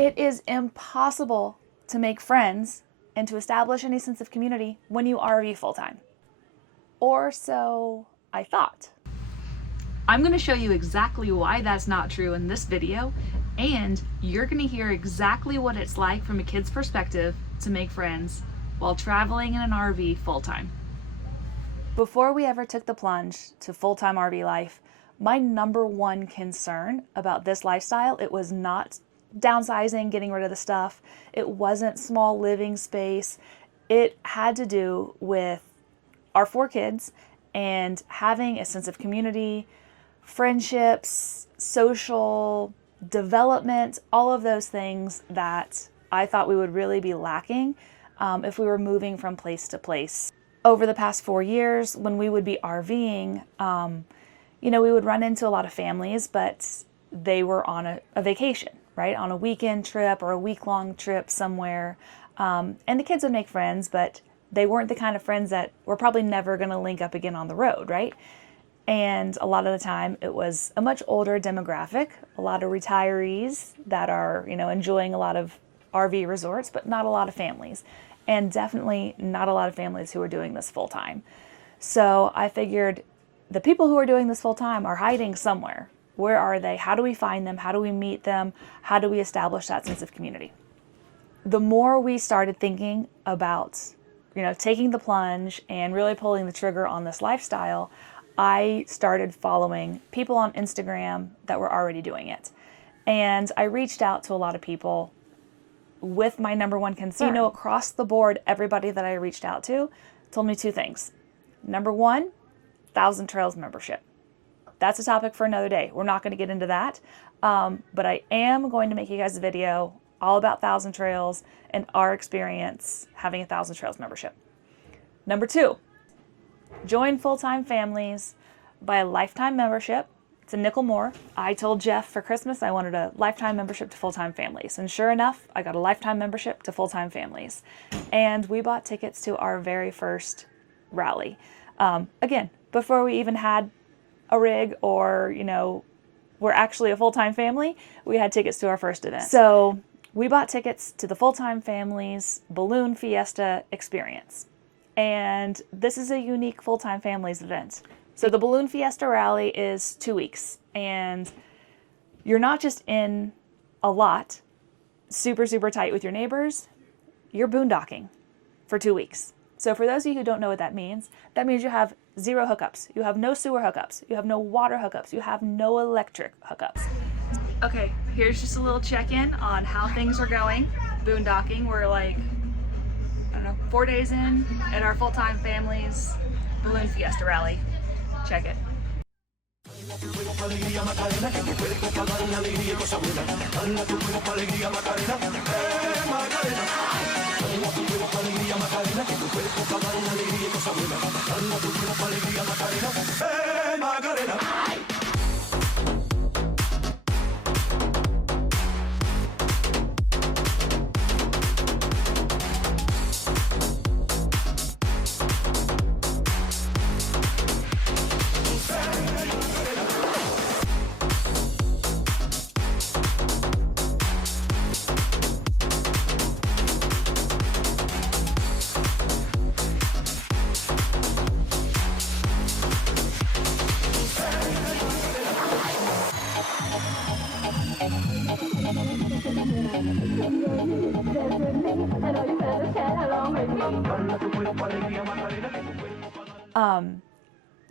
It is impossible to make friends and to establish any sense of community when you RV full-time. Or so I thought. I'm going to show you exactly why that's not true in this video, and you're going to hear exactly what it's like from a kid's perspective to make friends while traveling in an RV full-time. Before we ever took the plunge to full-time RV life, my number one concern about this lifestyle, it was not downsizing, getting rid of the stuff. It wasn't small living space. It had to do with our 4 kids and having a sense of community, friendships, social development, all of those things that I thought we would really be lacking if we were moving from place to place. Over the past 4 years, when we would be RVing, we would run into a lot of families, but they were on a vacation, right? On a weekend trip or a week-long trip somewhere. And the kids would make friends, but they weren't the kind of friends that we're probably never going to link up again on the road, right? And a lot of the time it was a much older demographic, a lot of retirees that are, enjoying a lot of RV resorts, but not a lot of families. And definitely not a lot of families who are doing this full time. So I figured the people who are doing this full time are hiding somewhere. Where are they? How do we find them? How do we meet them? How do we establish that sense of community? The more we started thinking about, taking the plunge and really pulling the trigger on this lifestyle, I started following people on Instagram that were already doing it. And I reached out to a lot of people with my number one concern. Across the board, everybody that I reached out to told me 2 things. Number 1, 1,000 Trails membership. That's a topic for another day. We're not going to get into that. But I am going to make you guys a video all about 1,000 Trails and our experience having a 1,000 Trails membership. Number 2, join full-time families, buy a lifetime membership. It's a nickel more. I told Jeff for Christmas I wanted a lifetime membership to full-time families. And sure enough, I got a lifetime membership to full-time families. And we bought tickets to our very first rally. Again, before we even had a rig or, we're actually a full-time family, we had tickets to our first event. So we bought tickets to the full-time families balloon Fiesta experience. And this is a unique full-time families event. So the Balloon Fiesta Rally is 2 weeks, and you're not just in a lot, super, super tight with your neighbors, you're boondocking for 2 weeks. So for those of you who don't know what that means you have 0 hookups, you have no sewer hookups, you have no water hookups, you have no electric hookups. Okay, here's just a little check-in on how things are going. Boondocking, we're 4 days in at our full-time families Balloon Fiesta Rally. Check it.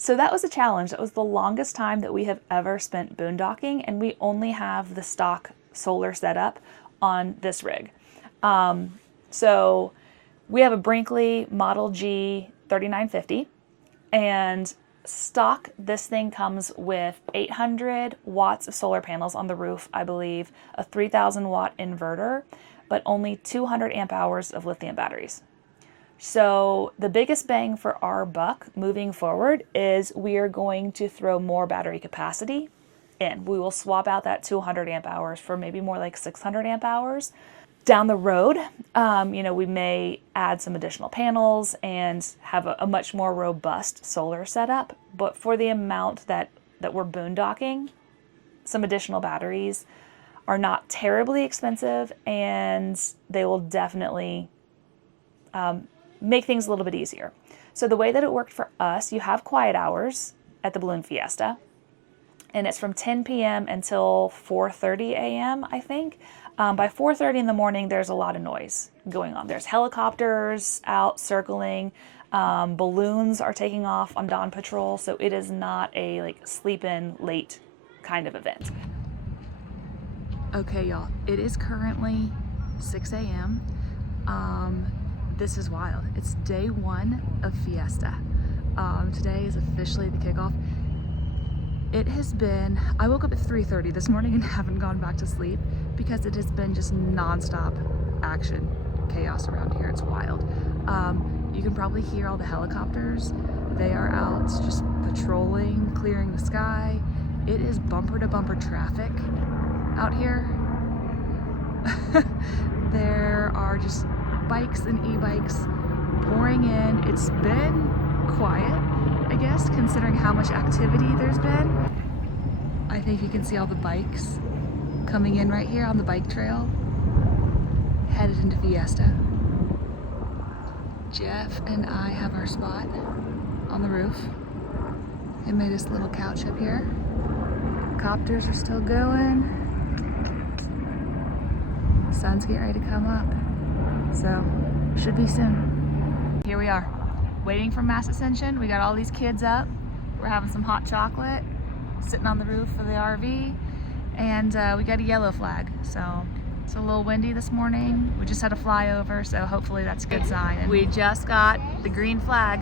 So that was a challenge. That was the longest time that we have ever spent boondocking, and we only have the stock solar setup on this rig. So we have a Brinkley Model G 3950, and stock, this thing comes with 800 watts of solar panels on the roof, I believe, a 3,000 watt inverter, but only 200 amp hours of lithium batteries. So the biggest bang for our buck moving forward is we are going to throw more battery capacity in. We will swap out that 200 amp hours for maybe more like 600 amp hours. Down the road, we may add some additional panels and have a much more robust solar setup, but for the amount that we're boondocking, some additional batteries are not terribly expensive, and they will definitely make things a little bit easier. So the way that it worked for us, you have quiet hours at the Balloon Fiesta, and it's from 10 p.m. until 4:30 a.m., I think. By 4:30 in the morning, there's a lot of noise going on. There's helicopters out circling, balloons are taking off on dawn patrol, so it is not a like sleep in late kind of event. Okay, y'all, it is currently 6 a.m. This is wild. It's day one of Fiesta. Today is officially the kickoff. It has been, I woke up at 3:30 this morning and haven't gone back to sleep because it has been just nonstop action, chaos around here. It's wild. You can probably hear all the helicopters. They are out just patrolling, clearing the sky. It is bumper to bumper traffic out here. There are just bikes and e-bikes pouring in. It's been quiet, I guess, considering how much activity there's been. I think you can see all the bikes coming in right here on the bike trail, headed into Fiesta. Jeff and I have our spot on the roof. They made us a little couch up here. Copters are still going. Sun's getting ready to come up, so should be soon. Here we are, waiting for mass ascension. We got all these kids up. We're having some hot chocolate, sitting on the roof of the RV, and we got a yellow flag. So it's a little windy this morning. We just had a flyover, so hopefully that's a good sign. And we just got the green flag,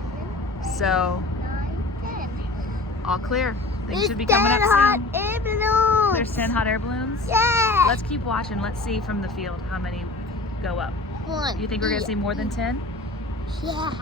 so all clear. Things should be coming up soon. Air balloons. There's 10 hot air balloons? Yeah. Let's keep watching. Let's see from the field how many go up. One. You think we're gonna see more than 10? Yeah.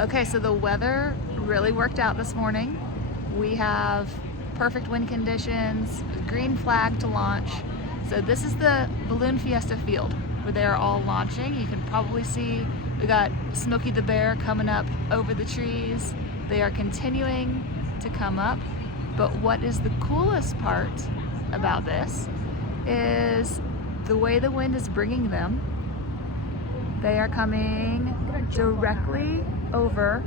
Okay, so the weather really worked out this morning. We have perfect wind conditions, green flag to launch. So this is the Balloon Fiesta field where they are all launching. You can probably see we got Smokey the Bear coming up over the trees. They are continuing to come up. But what is the coolest part about this is the way the wind is bringing them. They are coming directly over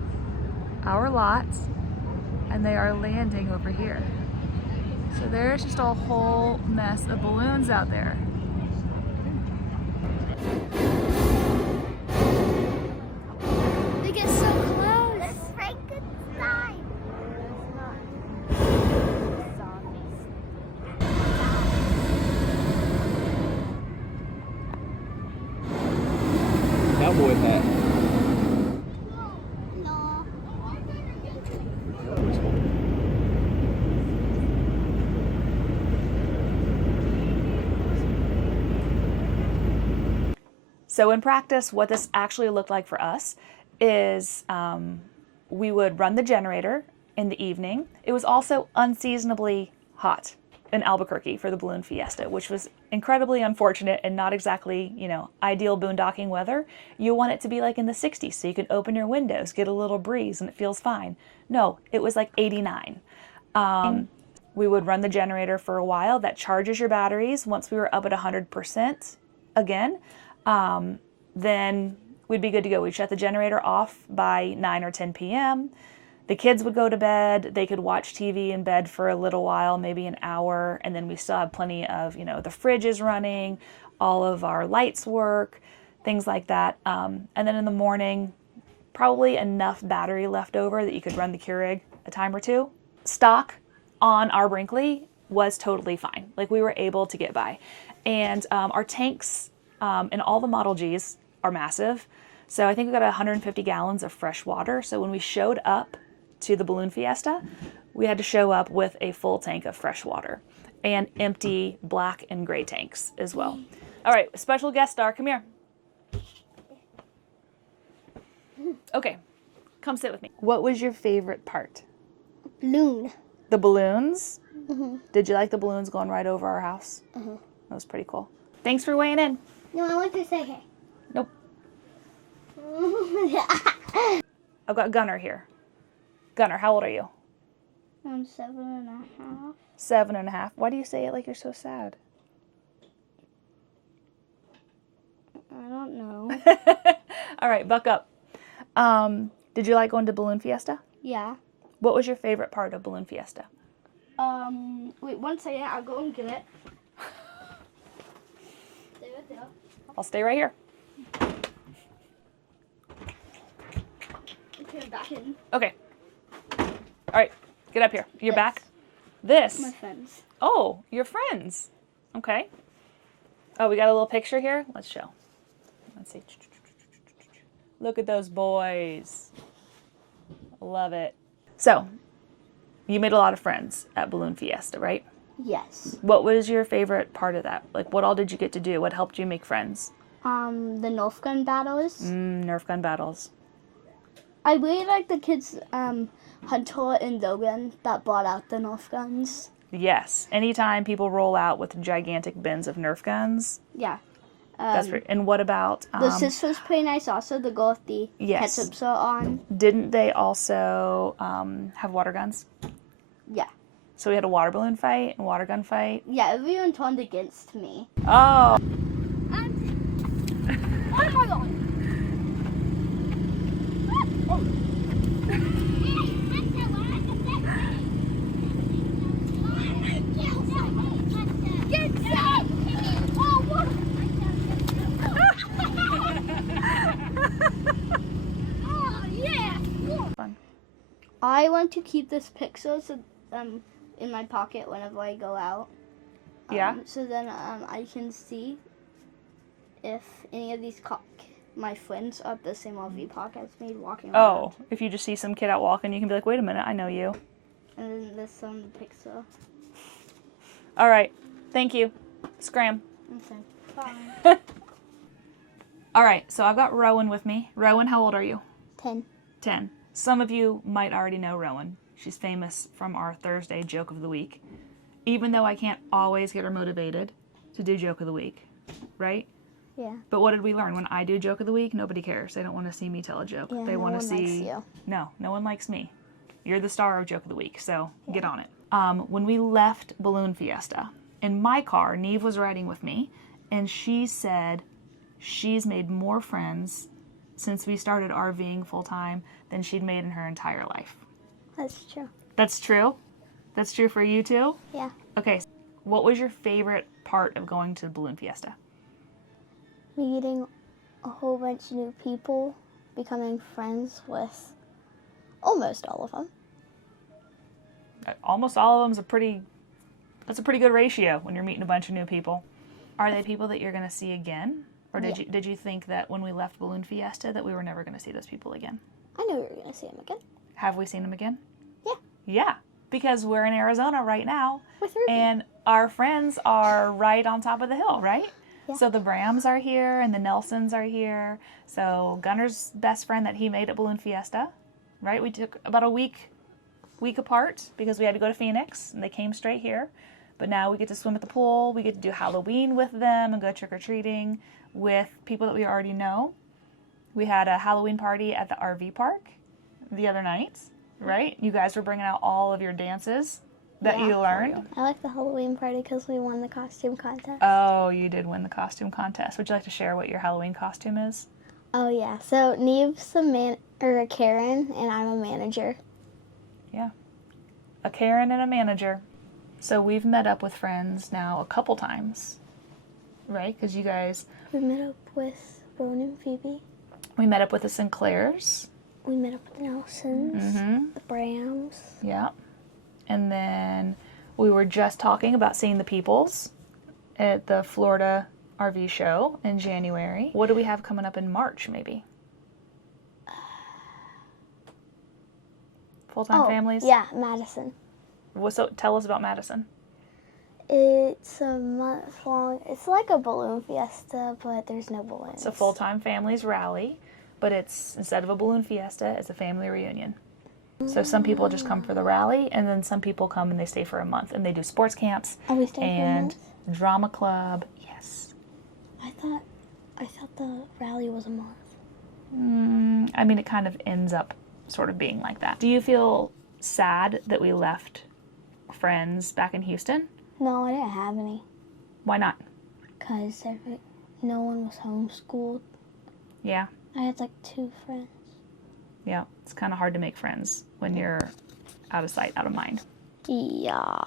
our lots, and they are landing over here. So there's just a whole mess of balloons out there. They get so close. Let's break it inside. Cowboy hat. No. So in practice, what this actually looked like for us is we would run the generator in the evening. It was also unseasonably hot in Albuquerque for the Balloon Fiesta, which was incredibly unfortunate and not exactly, you know, ideal boondocking weather. You want it to be like in the 60s so you can open your windows, get a little breeze, and it feels fine. No, it was like 89. We would run the generator for a while. That charges your batteries. Once we were up at 100% again, then we'd be good to go. We'd shut the generator off by 9 or 10 p.m. The kids would go to bed. They could watch TV in bed for a little while, maybe an hour, and then we still have plenty of, you know, the fridge is running, all of our lights work, things like that. And then in the morning, probably enough battery left over that you could run the Keurig a time or two. Stock on our Brinkley was totally fine. Like, we were able to get by. And our tanks in all the Model Gs are massive. So I think we got 150 gallons of fresh water. So when we showed up to the balloon fiesta, we had to show up with a full tank of fresh water and empty black and gray tanks as well. All right, special guest star, come here. Okay, come sit with me. What was your favorite part? Balloon. The balloons? Mm-hmm. Did you like the balloons going right over our house? Mm-hmm. That was pretty cool. Thanks for weighing in. No, I want to say hey. Nope. I've got Gunnar here. Gunnar, how old are you? I'm 7.5. 7.5. Why do you say it like you're so sad? I don't know. All right, buck up. Did you like going to Balloon Fiesta? Yeah. What was your favorite part of Balloon Fiesta? Wait 1 second. I'll go and get it. Stay right there. I'll stay right here. Okay, I'm back in. Okay. All right, get up here. You're This. back? This? My friends. Oh, your friends. Okay. Oh, we got a little picture here? Let's show. Let's see. Look at those boys. Love it. So, you made a lot of friends at Balloon Fiesta, right? Yes. What was your favorite part of that? Like, what all did you get to do? What helped you make friends? The Nerf gun battles. Nerf gun battles. I really like the kids, Hunter and Logan, that brought out the Nerf guns. Yes. Anytime people roll out with gigantic bins of Nerf guns. Yeah. That's pretty. And what about... the sis was pretty nice also, the girl with the Yes. ketchup sauce on. Didn't they also have water guns? Yeah. So we had a water balloon fight and water gun fight. Yeah, everyone turned against me. Oh. Oh my god! Get set! Oh, what? Oh, yeah! Fun. I want to keep this picture so, in my pocket whenever I go out. Yeah? So then I can see if any of these my friends are at the same RV park as me walking around. Oh, if you just see some kid out walking, you can be like, wait a minute, I know you. And then there's some picture. All right. Thank you. Scram. Okay. Bye. All right. So I've got Rowan with me. Rowan, how old are you? 10. 10. Some of you might already know Rowan. She's famous from our Thursday joke of the week. Even though I can't always get her motivated to do joke of the week, right? Yeah. But what did we learn? When I do joke of the week, nobody cares. They don't want to see me tell a joke. Yeah, They no want one to see. likes you. No, no one likes me. You're the star of joke of the week, so get on it. When we left Balloon Fiesta, in my car, Neve was riding with me, and she said she's made more friends since we started RVing full time than she'd made in her entire life. That's true. That's true? That's true for you too? Yeah. Okay, what was your favorite part of going to Balloon Fiesta? Meeting a whole bunch of new people, becoming friends with almost all of them. Almost all of them's that's a pretty good ratio when you're meeting a bunch of new people. Are they people that you're going to see again? Or did you think that when we left Balloon Fiesta that we were never going to see those people again? I knew we were going to see them again. Have we seen them again? Yeah. Yeah, because we're in Arizona right now. With Ruby. And our friends are right on top of the hill, right? Yeah. So the Brams are here and the Nelsons are here. So Gunnar's best friend that he made at Balloon Fiesta, right? We took about a week apart because we had to go to Phoenix and they came straight here. But now we get to swim at the pool. We get to do Halloween with them and go trick-or-treating with people that we already know. We had a Halloween party at the RV park the other night, right? You guys were bringing out all of your dances that you learned. I like the Halloween party because we won the costume contest. Oh, you did win the costume contest. Would you like to share what your Halloween costume is? Oh yeah, so Neve's a Karen and I'm a manager. Yeah, a Karen and a manager. So we've met up with friends now a couple times, right? Because you guys... We met up with Rowan and Phoebe. We met up with the Sinclairs. We met up with the Nelsons, the Brams. Yeah. And then we were just talking about seeing the Peoples at the Florida RV show in January. What do we have coming up in March, maybe? full-time families? Yeah, Madison. So tell us about Madison. It's a month long. It's like a balloon fiesta, but there's no balloons. It's a full-time families rally, but it's, instead of a balloon fiesta, it's a family reunion. So some people just come for the rally, and then some people come and they stay for a month, and they do sports camps Are we staying and for a drama club. Yes. month? I thought the rally was a month. I mean, it kind of ends up sort of being like that. Do you feel sad that we left friends back in Houston? No, I didn't have any. Why not? Because no one was homeschooled. Yeah. I had like 2 friends. Yeah. It's kind of hard to make friends when you're out of sight, out of mind. Yeah.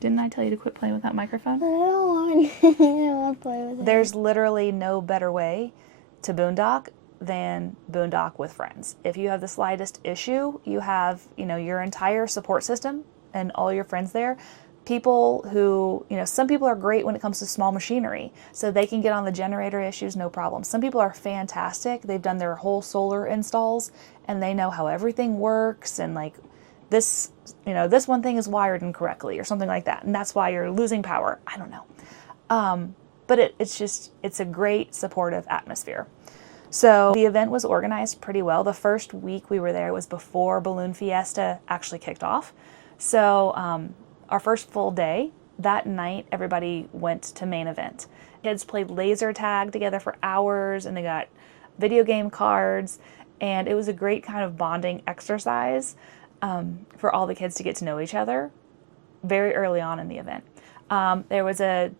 Didn't I tell you to quit playing with that microphone? I don't want to play with it. There's literally no better way to boondock than boondock with friends. If you have the slightest issue, you have, your entire support system and all your friends there. People who, some people are great when it comes to small machinery, so they can get on the generator issues, no problem. Some people are fantastic. They've done their whole solar installs and they know how everything works, and like this, this one thing is wired incorrectly or something like that, and that's why you're losing power. I don't know. But it's a great supportive atmosphere. So the event was organized pretty well. The first week we were there was before Balloon Fiesta actually kicked off. So our first full day, that night everybody went to main event. Kids played laser tag together for hours, and they got video game cards, and it was a great kind of bonding exercise for all the kids to get to know each other very early on in the event. There was a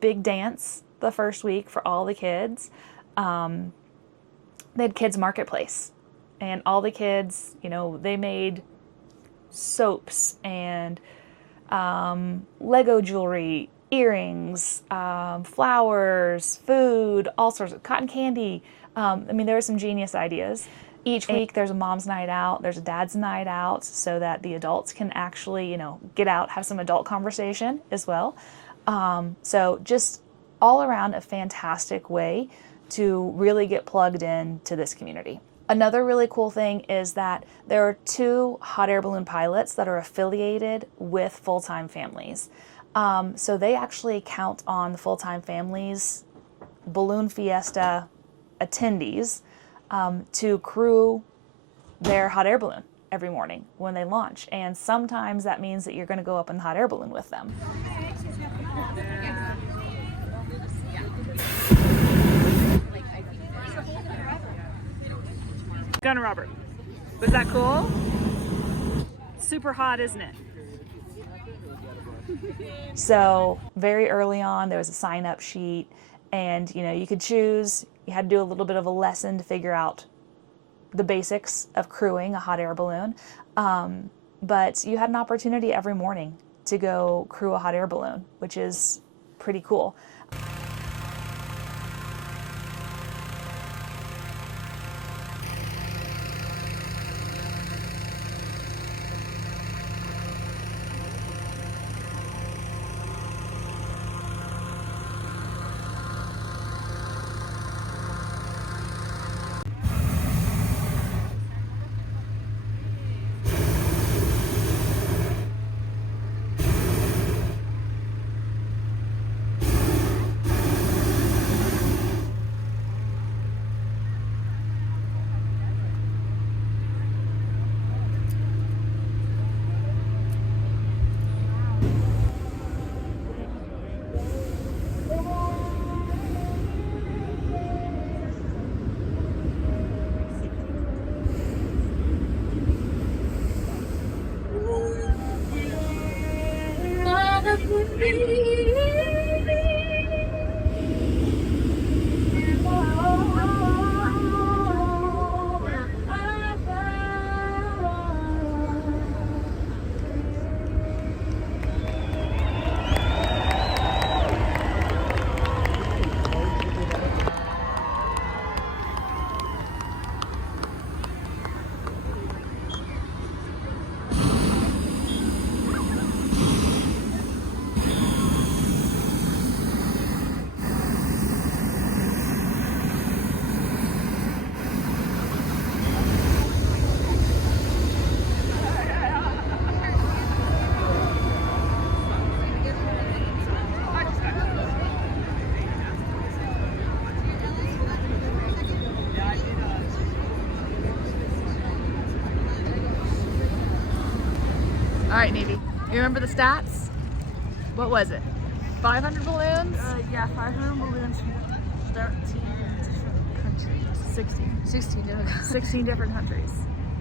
big dance the first week for all the kids. They had Kids Marketplace, and all the kids, they made soaps and Lego jewelry, earrings, flowers, food, all sorts of cotton candy. There were some genius ideas. Each week there's a mom's night out, there's a dad's night out, so that the adults can actually, get out, have some adult conversation as well. So just all around a fantastic way to really get plugged into this community. Another really cool thing is that there are 2 hot air balloon pilots that are affiliated with full-time families. So they actually count on the full-time families, Balloon Fiesta attendees, to crew their hot air balloon every morning when they launch. And sometimes that means that you're going to go up in the hot air balloon with them. Gunner Robert. Was that cool? Super hot, isn't it? So very early on, there was a sign-up sheet, and you could choose. You had to do a little bit of a lesson to figure out the basics of crewing a hot air balloon. But you had an opportunity every morning to go crew a hot air balloon, which is pretty cool. right, Navy. You remember the stats? What was it? 500 balloons? Yeah, 500 balloons from 13 different countries. 16 different countries. 16 different countries.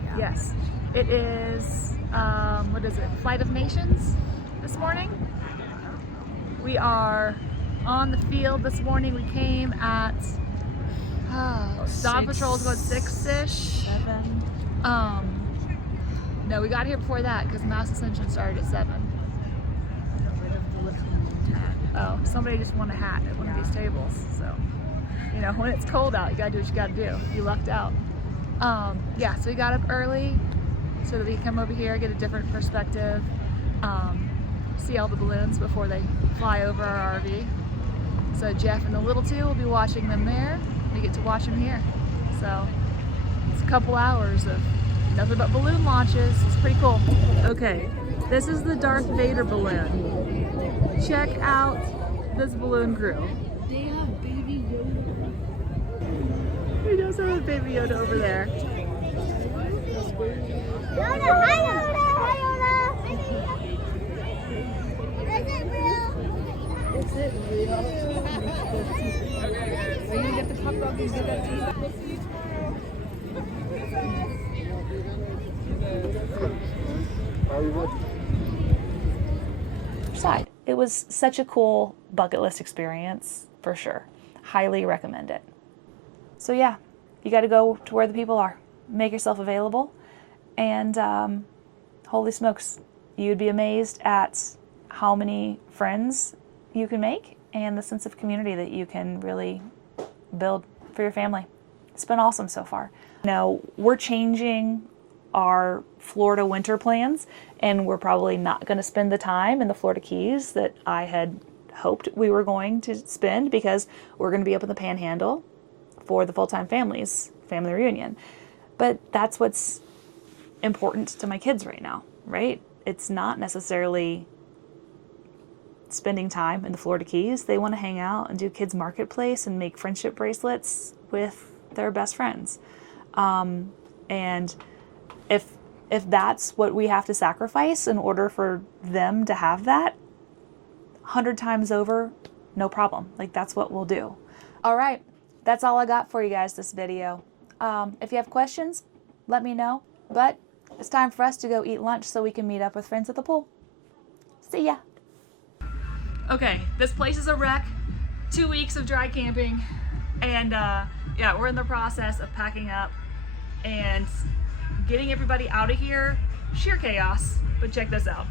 Yeah. Yes. It is, what is it? Flight of Nations this morning. We are on the field this morning. We came at, Dawn Patrol's going 6-ish. 7. No, we got here before that because mass ascension started at 7. Got rid of the little moon tag. Oh, somebody just won a hat at one of these tables. So, you know, when it's cold out, you gotta do what you gotta do. You lucked out. Yeah, so we got up early so that we can come over here, get a different perspective, see all the balloons before they fly over our RV. So Jeff and the little two will be watching them there. We get to watch them here. So it's a couple hours of nothing but balloon launches. It's pretty cool. Okay, this is the Darth Vader balloon. Check out this balloon crew. They have Baby Yoda. He does have a Baby Yoda over there. Yoda, hi Yoda, hi Yoda. Is it real? Is it real? Are you gonna get the pop rock and give that to you? Side. It was such a cool bucket list experience, for sure. Highly recommend it. So yeah, you got to go to where the people are. Make yourself available, and holy smokes, you'd be amazed at how many friends you can make and the sense of community that you can really build for your family. It's been awesome so far. Now, we're changing our Florida winter plans, and we're probably not going to spend the time in the Florida Keys that I had hoped we were going to spend, because we're going to be up in the Panhandle for the full-time families family reunion. But that's what's important to my kids right now, right? It's not necessarily spending time in the Florida Keys. They want to hang out and do kids marketplace and make friendship bracelets with their best friends. And if that's what we have to sacrifice in order for them to have that, 100 times over, no problem. Like, that's what we'll do. All right, that's all I got for you guys this video. If you have questions, let me know. But it's time for us to go eat lunch so we can meet up with friends at the pool. See ya. Okay, this place is a wreck. 2 weeks of dry camping. And yeah, we're in the process of packing up and getting everybody out of here. Sheer chaos, but check this out.